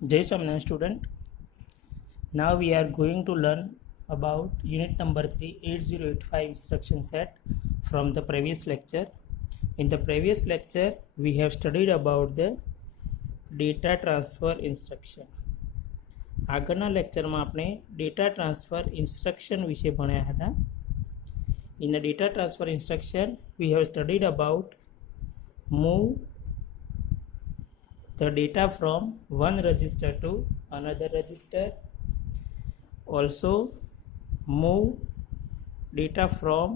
Jai Swaminarayan student. Now we are going to learn about unit number 3 8085 instruction set from the previous lecture. In the previous lecture we have studied about the data transfer instruction. આગળના લેક્ચરમાં આપણે data transfer instruction વિશે ભણ્યા હતા. In the data transfer instruction we have studied about move the data from one register to another register, also move data from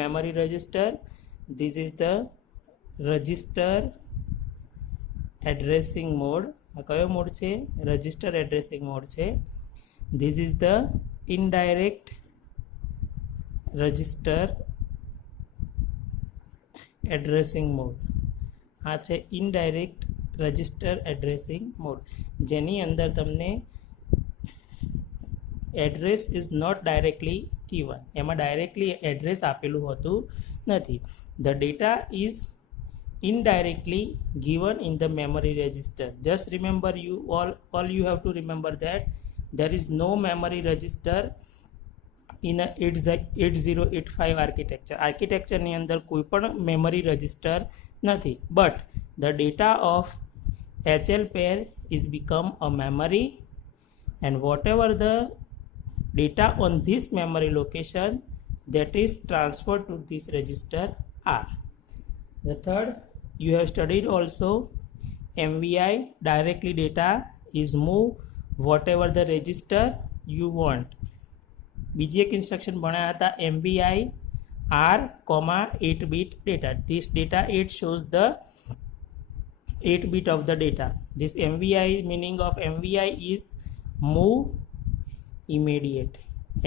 memory register. This is the register addressing mode. કયો mode છે? Register addressing mode છે. This is the indirect register addressing mode. આ છે indirect register addressing mode, જેની અંદર તમને address is not directly given. એમાં directly address આપેલું હોતું નથી. The data is indirectly given in the memory register. Just remember, all you have to remember that there is no memory register in a 8085 architecture ની અંદર કોઈ પણ memory register નથી. But the data of HL pair is become a memory, and whatever the data on this memory location, that is transferred to this register R. The third, you have studied also MVI, directly data is move whatever the register you want. બીજી એક instruction ભણ્યા હતા MVI R, 8 bit data. This data 8 shows the 8 bit of the data. This MVI, meaning of MVI is move immediate.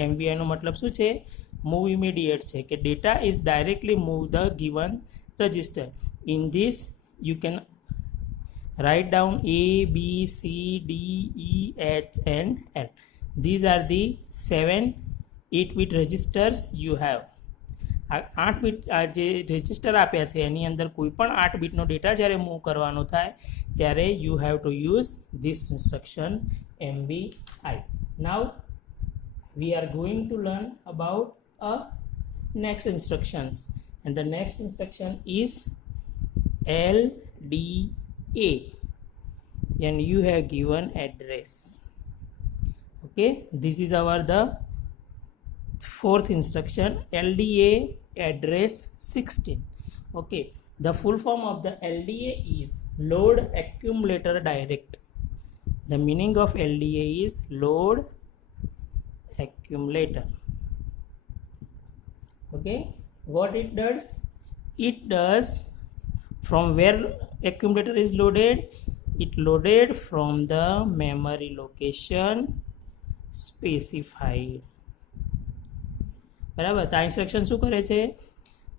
MVI નો મતલબ શું છે? move immediate છે કે data is directly move the given register. In this you can write down A, B, C, D, E, H and L. These are the 7 8-bit registers you have. 8 bit જે register આપ્યા છે એની અંદર કોઈ પણ 8 બીટનો data જ્યારે move કરવાનો થાય ત્યારે you have to use this instruction MVI. Now we are going to learn about next instructions, and the next instruction is LDA, and you have given address. Okay, this is our the fourth instruction, LDA address 16. Okay, the full form of the LDA is load accumulator direct. The meaning of LDA is load accumulator. Okay, what it does? It does, from where accumulator is loaded, it loaded from the memory location specified. બરાબર. તો આ instruction શું કરે છે?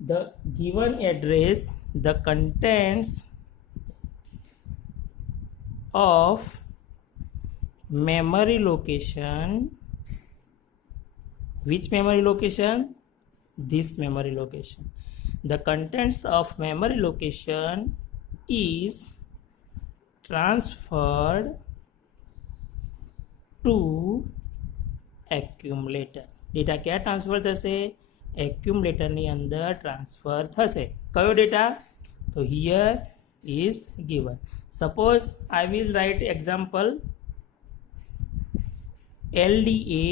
The given address, the contents of memory location. Which memory location? This memory location. The contents of memory location is transferred to accumulator. Data ક્યાં transfer થશે? એક્યુમ્યુલેટરની અંદર transfer થશે. કયો ડેટા? તો here is given. Suppose I will right example LDA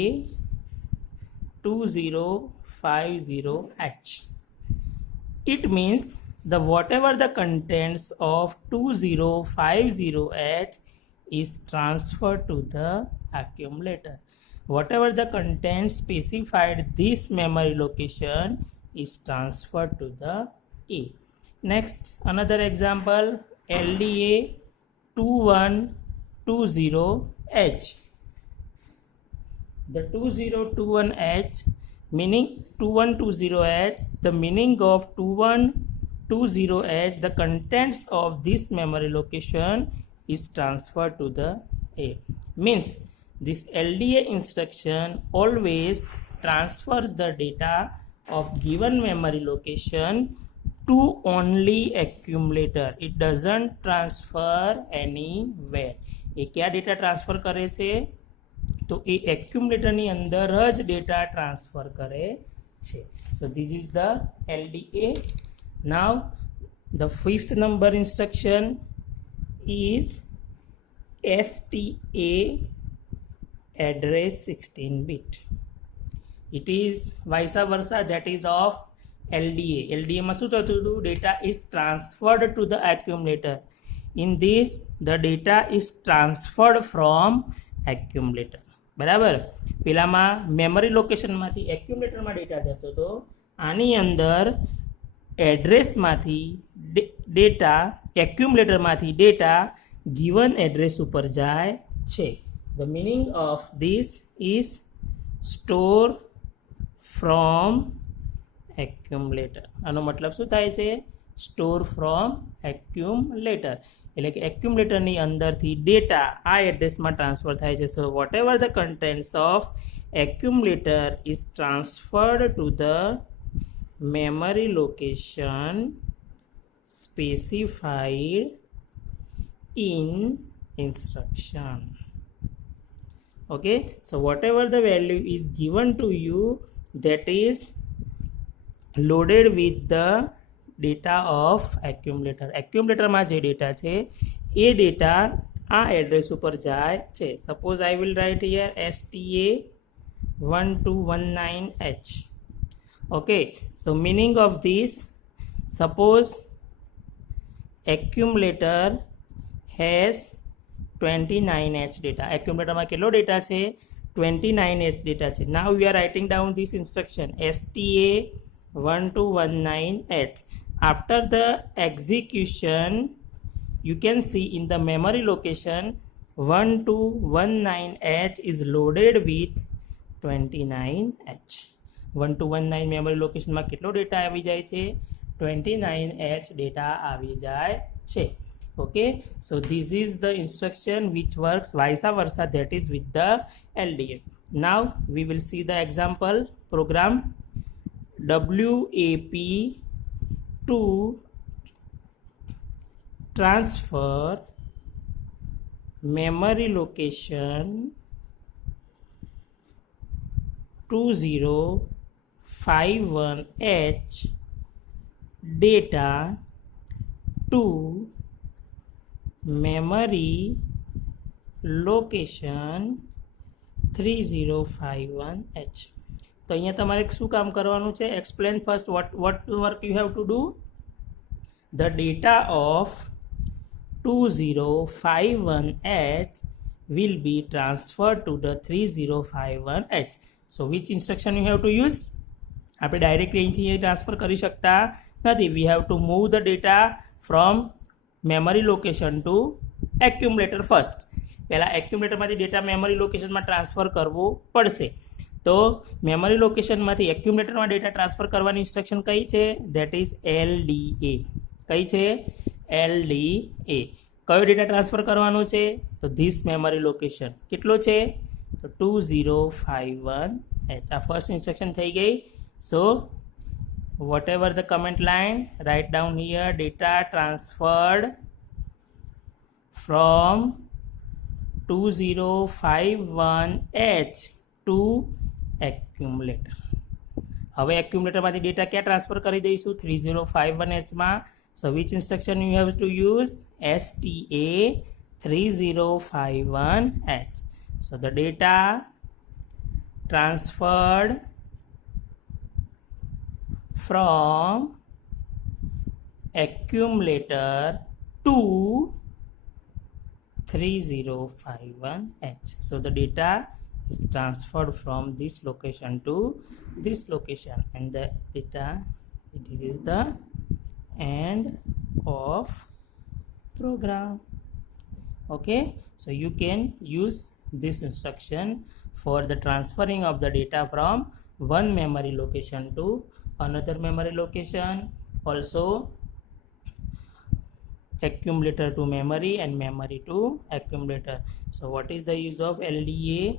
2050H. It means the whatever the contents of 2050H is transferred to the accumulator. Whatever the content specified this memory location is transferred to the A. Next, another example, LDA 2120H. The 2021H, meaning 2120H, the meaning of 2120H, the contents of this memory location is transferred to the A. Means this LDA instruction always transfers the data of given memory location to only accumulator. It doesn't transfer anywhere. એ ક્યાં data transfer કરે છે? તો એ એક્યુમ્યુલેટરની અંદર જ data transfer કરે છે. સો this is the LDA. Now the 5th number instruction is STA address 16-bit. It is vice versa, that is of LDA. LDA માં શું થતું હતું? Data is transferred to the accumulator. In this, the data is transferred from accumulator. બરાબર? પેલામાં memory લોકેશનમાંથી એક્યુમ્યુલેટરમાં data જતો હતો. આની અંદર એડ્રેસમાંથી ડેટા એક્યુમ્યુલેટરમાંથી ડેટા ગિવન એડ્રેસ ઉપર જાય છે. The meaning of this is store from accumulator. આનો મતલબ શું થાય છે? સ્ટોર ફ્રોમ એક્યુમ્યુલેટર, એટલે કે એક્યુમ્યુલેટરની અંદરથી ડેટા આ એડ્રેસમાં ટ્રાન્સફર થાય છે. So what ever the contents of accumulator is transferred to the memory location specified in instruction. Okay, so whatever the value is given to you, that is loaded with the data of accumulator. accumulator માં જે data છે એ data આ address ઉપર જાય છે. Suppose I will write here STA 1219H. Okay, so meaning of this, suppose accumulator has 29H data. accumulator માં કેટલો data છે? 29H ડેટા છે. Now we are writing down this instruction STA 1219H. After the execution, you can see in the memory location 1219H is loaded with 29H. 1219 memory લોકેશનમાં કેટલો data આવી જાય છે? 29H data આવી જાય છે. Okay, so this is the instruction which works vice versa, that is with the LDA. Now we will see the example program. WAP to transfer memory location 2051H data to memory location 3051H. તો અહીંયા તમારે શું કામ કરવાનું છે? Explain first what work you have to do. The data of 2051H will be transferred to the 3051H. So which instruction you have to use? આપણે directly અહીંથી transfer કરી શકતા નથી. We have to move the data from memory location to accumulator first. પહેલાં એક્યુમ્યુલેટરમાંથી data memory લોકેશનમાં transfer કરવો પડશે. તો મેમરી લોકેશનમાંથી એક્યુમ્યુલેટરમાં ડેટા ટ્રાન્સફર કરવાની ઇન્સ્ટ્રક્શન કઈ છે? That is LDA. કઈ છે? LDA. કયો ડેટા ટ્રાન્સફર કરવાનો છે? તો ધીસ મેમરી લોકેશન કેટલો છે? તો 2051H. આ ફર્સ્ટ ઇન્સ્ટ્રક્શન થઈ ગઈ. સો whatever the comment line, write down here data transferred from 2051H to accumulator. હવે એક્યુમ્યુલેટરમાંથી ડેટા ક્યાં ટ્રાન્સફર કરી દઈશું? 3051Hમાં. So which instruction you have to use? STA 3051H. So the data transferred from accumulator to 3051H. So the data is transferred from this location to this location, and the data, this is the end of program. Okay, so you can use this instruction for the transferring of the data from one memory location to another memory location, also accumulator to memory and memory to accumulator. So what is the use of LDA?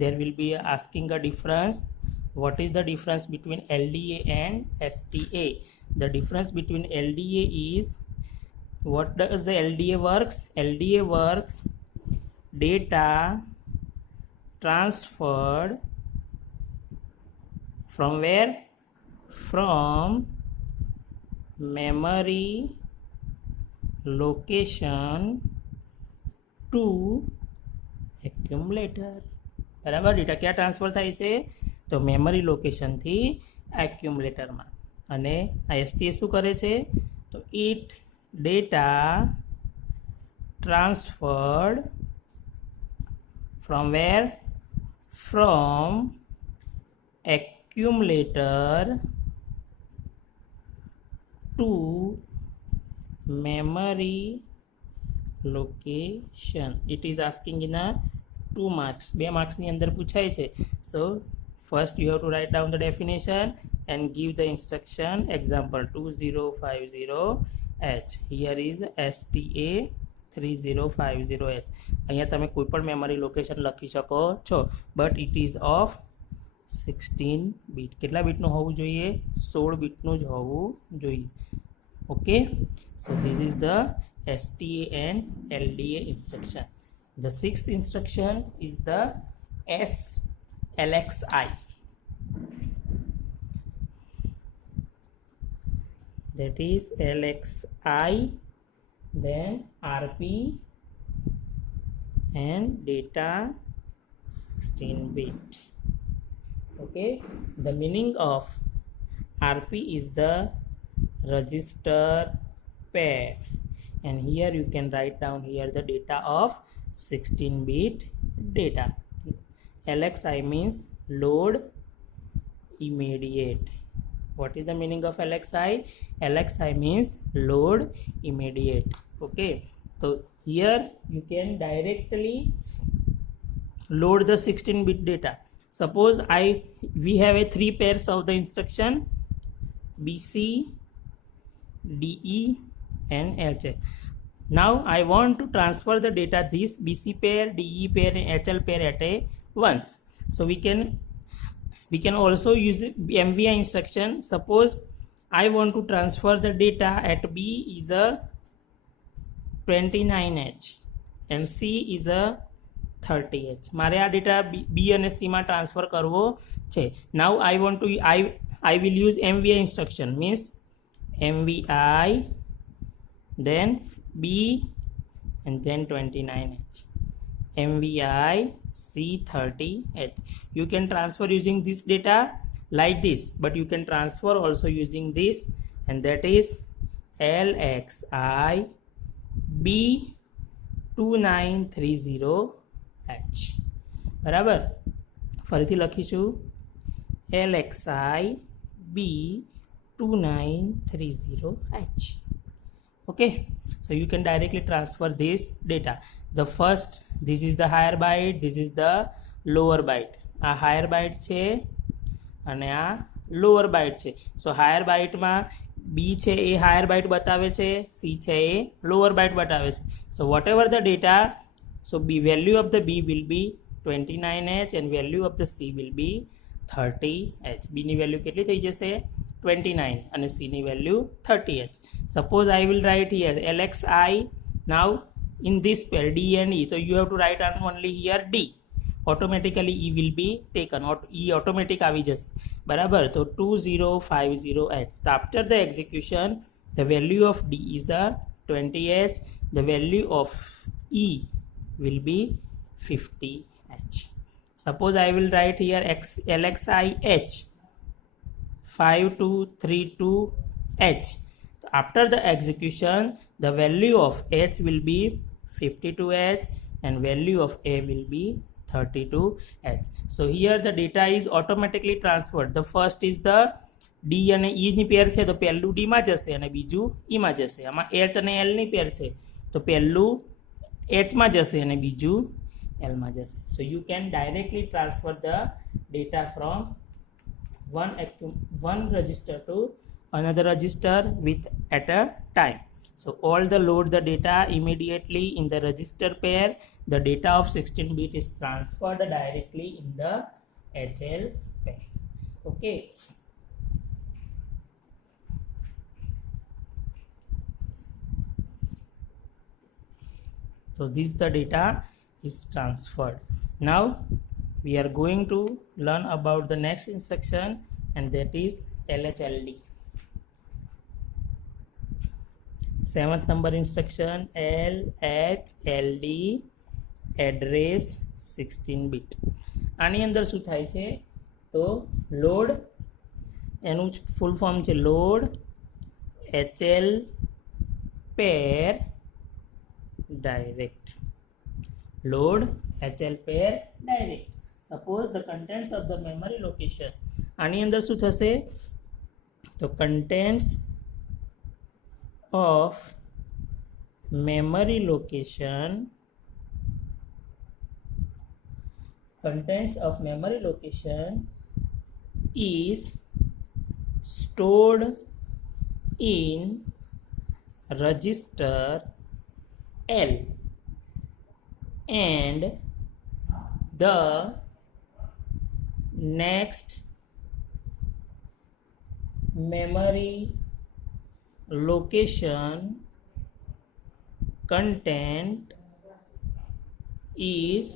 There will be asking a difference. What is the difference between LDA and STA? The difference between LDA is, what does the LDA works? LDA works data transferred from where? From memory location to accumulator. બરાબર, data ક્યાં transfer થાય છે? તો memory લોકેશનથી એક્યુમ્યુલેટરમાં. અને આ STA શું કરે છે? તો it data transferred from where? From accumulator to memory location. It is asking in a 2 marks. 2 marks ની અંદર પૂછાય છે. So first you have to write down the definition and give the instruction. Example 2050H. Here is STA 3050H. અહીંયા તમે કોઈ પણ memory location લખી શકો છો, but it ease of 16 bit. કેટલા બીટનું હોવું જોઈએ? 16 બીટનું જ હોવું જોઈએ. Okay, so this is the STA and LDA instruction. The sixth instruction is the LXI. That is LXI, then RP and data 16 bit. Okay, the meaning of RP is the register pair, and here you can write down here the data of 16 bit data. LXI means load immediate. What is the meaning of LXI? LXI means load immediate. Okay, so here you can directly load the 16 bit data. Suppose we have a 3 pairs of the instruction BC, DE and LH. Now I want to transfer the data this BC pair, DE pair and HL pair at a once. So we can also use MVI instruction. Suppose I want to transfer the data at B is a 29H and C is a 30H. મારે આ data B અને C માં transfer કરવો છે. Now I will use MVI instruction, means MVI then B and then 29H. MVI C30H. You can transfer using this data like this, but you can transfer also using this, and that is LXI B2930H. બરાબર, ફરીથી લખીશું LXI B2930H. Okay, so you can directly transfer this data. The first, this is the higher byte, this is the lower byte. આ higher byte છે અને આ lower byte છે. So higher byte માં B છે એ higher byte બતાવે છે, C છે એ lower byte બતાવે છે. So whatever the data, so value of the B will be 29H and value of the C will be 30H. B ની value કેટલી થઈ જશે? 29 and C ની value 30H. Suppose I will write here LXI. Now in this pair D and E, so you have to write only here D. Automatically E will be taken, or E automatic આવી જશે. બરાબર, તો 2050H. So after the execution, the value of D is a 20H, the value of E will be 50H. Suppose I will write here LXI H 5232H. So after the execution, the value of H will be 52H and value of A will be 32H. So here the data is automatically transferred. The first is the D અને E ની પેર છે, તો પહેલું D માં જશે અને બીજું E માં જશે. આમાં H અને L ની પેર છે, તો પહેલું H માં જશે અને બીજું L માં જશે. So you can directly transfer the data from one register to another register with at a time. So all the load the data immediately in the register pair. The data of 16 bit is transferred directly in the HL pair. Okay. So this is the data is transferred. Now we are going to learn about the next instruction, and that is LHLD. 7th number instruction LHLD, address 16 bit. આની અંદર શું થાય છે તો load, એનું full form છે load HL pair direct. Load HL pair direct. Suppose the contents of the memory location. આની અંદર શું થશે તો contents of memory location, contents of memory location is stored in register L, and the next memory location content is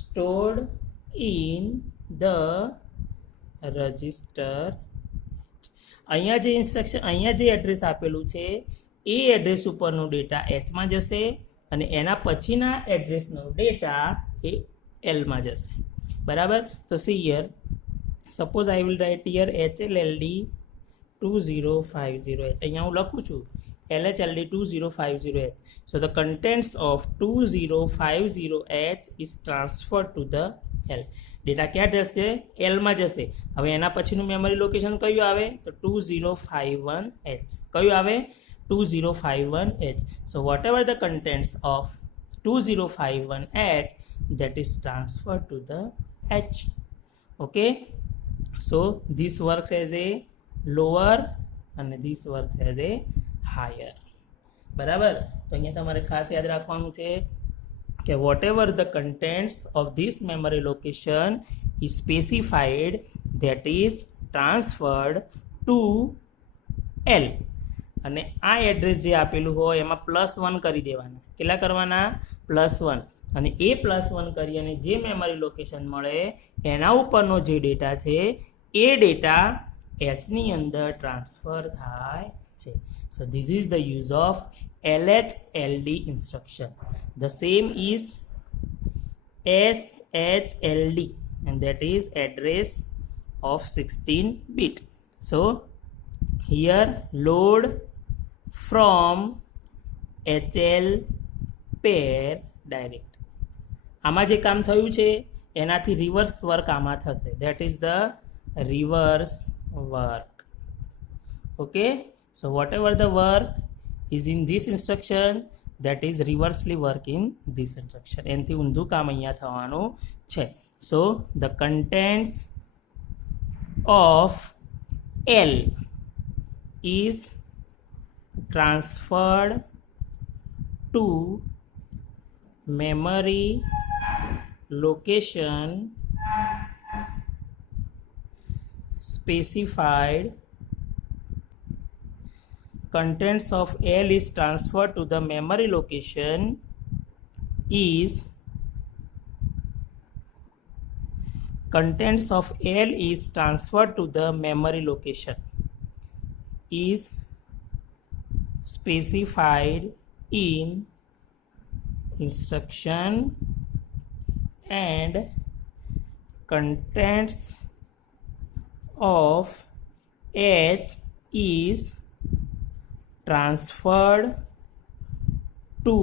stored in the register. અહીંયા જે instruction, અહીંયા જે address આપેલું છે એ એડ્રેસ ઉપરનો ડેટા એચમાં જશે અને એના પછીના એડ્રેસનો ડેટા એ એલમાં જશે. બરાબર? તો C here, suppose I will right here HLLD 2050H. અહીંયા હું લખું છું LHLD 2050H. So the contents of 2050H is transferred to the L. Data ક્યાં જશે? એલમાં જશે. હવે એના પછીનું મેમરી લોકેશન કયું આવે તો 2051H. કયું આવે? 2051H. So whatever the contents of 2051H, that is transferred to the H. Okay, so this works as a lower and this works as a higher. બરાબર? તો અહીંયા તમારે ખાસ યાદ રાખવાનું છે કે whatever the contents of this memory location is specified, that is transferred to L. અને આ એડ્રેસ જે આપેલું હોય એમાં +1 કરી દેવાના. કેટલા કરવાના? +1. અને એ +1 કરી અને જે મેમરી લોકેશન મળે એના ઉપરનો જે ડેટા છે એ ડેટા એચની અંદર ટ્રાન્સફર થાય છે. સો this is the use of LHLD instruction. The same is SHLD, and that is address of 16 bit. So here load from HL pair direct. આમાં જે કામ થયું છે એનાથી રિવર્સ વર્ક આમાં થશે. That is the reverse work. Okay, so whatever the work is in this instruction, that is reversely work in this instruction. એનાથી ઊંધું કામ અહીંયા થવાનું છે. So the contents of L is transferred to memory location specified. Contents of L is transferred to the memory location is contents of L is transferred to the memory location is specified in instruction, and contents of H is transferred to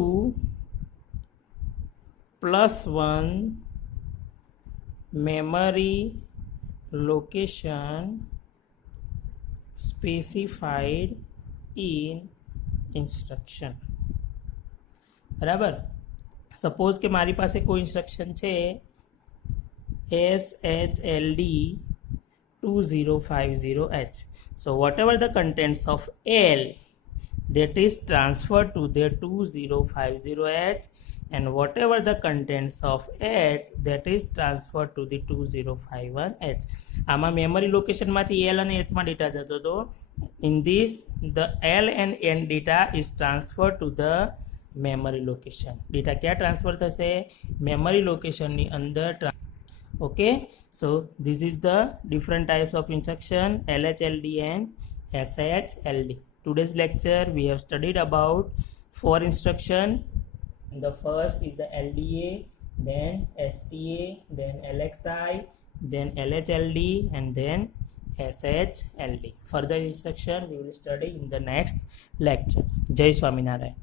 +1 memory location specified in instruction. બરાબર? Suppose કે મારી પાસે કોઈ instruction છે SHLD 2050H. So whatever the contents of L, that is transferred to the 2050H, and whatever the contents of H, that is transferred to the 2051H. આમાં memory લોકેશનમાંથી L અને Hમાં data જતો હતો. In this, the L and N data is transferred to the memory location. Data ક્યાં transfer થશે? Memory લોકેશનની અંદર. Okay, so this is the different types of instruction LHLD and SHLD. Today's lecture we have studied about 4 instruction. The first is the LDA, then STA, then LXI, then LHLD, and then SHLD. Further instruction we will study in the next lecture. Jai Swaminarayan.